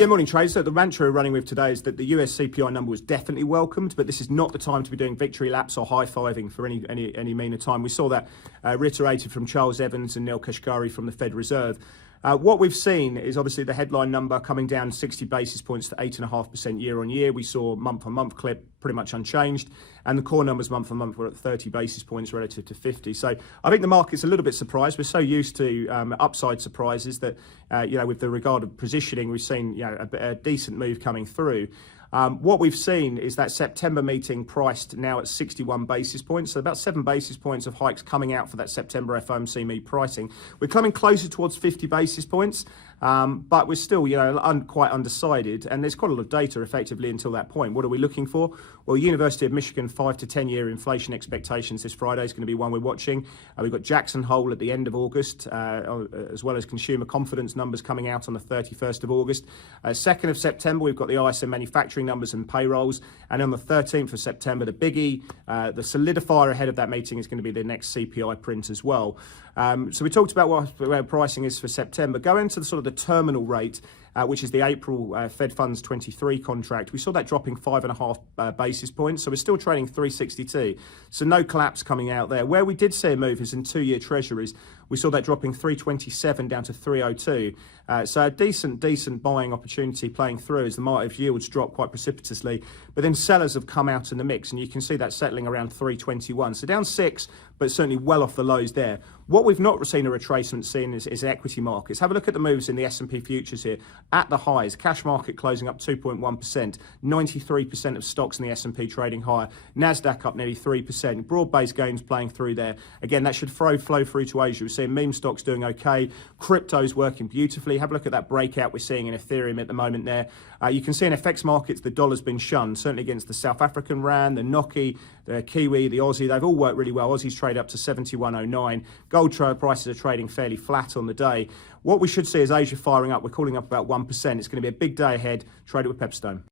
Yeah, morning traders. So the mantra we're running with today is that the US CPI number was definitely welcomed, but this is not the time to be doing victory laps or high-fiving for any mean of time. We saw that reiterated from Charles Evans and Neil Kashkari from the Fed Reserve. What we've seen is obviously the headline number coming down 60 basis points to 8.5% year on year. We saw month-on-month clip pretty much unchanged, and the core numbers month-on-month were at 30 basis points relative to 50. So I think the market's a little bit surprised. We're so used to upside surprises that, with the regard of positioning, we've seen a decent move coming through. What we've seen is that September meeting priced now at 61 basis points, so about 7 basis points of hikes coming out for that September FOMC meet pricing. We're coming closer towards 50 basis points, but we're still, quite undecided, and there's quite a lot of data effectively until that point. What are we looking for? Well, University of Michigan 5 to 10 year inflation expectations this Friday is going to be one we're watching. We've got Jackson Hole at the end of August, as well as consumer confidence numbers coming out on the 31st of August. 2nd of September, we've got the ISM manufacturing numbers and payrolls, and on the 13th of September, the biggie, the solidifier ahead of that meeting is going to be the next CPI print as well. So we talked about where pricing is for September. Go into the sort of the terminal rate, which is the April Fed Funds 23 contract. We saw that dropping 5.5 basis points, so we're still trading 362. So no collapse coming out there. Where we did see a move is in 2-year Treasuries. We saw that dropping 327 down to 302. So a decent buying opportunity playing through as the market yields drop quite precipitously. But then sellers have come out in the mix, and you can see that settling around 321. So down 6, but certainly well off the lows there. What we've not seen a retracement seen is equity markets. Have a look at the moves in the S&P futures here. At the highs, cash market closing up 2.1%, 93% of stocks in the S&P trading higher, NASDAQ up nearly 3%, broad-based gains playing through there. Again, that should flow through to Asia. We're seeing meme stocks doing okay, crypto's working beautifully. Have a look at that breakout we're seeing in Ethereum at the moment there. You can see in FX markets, the dollar's been shunned, certainly against the South African Rand, the Noki, the Kiwi, the Aussie. They've all worked really well. Aussies trade up to 71.09. Gold prices are trading fairly flat on the day. What we should see is Asia firing up. We're calling up about 1%. It's going to be a big day ahead. Trade it with Pepperstone.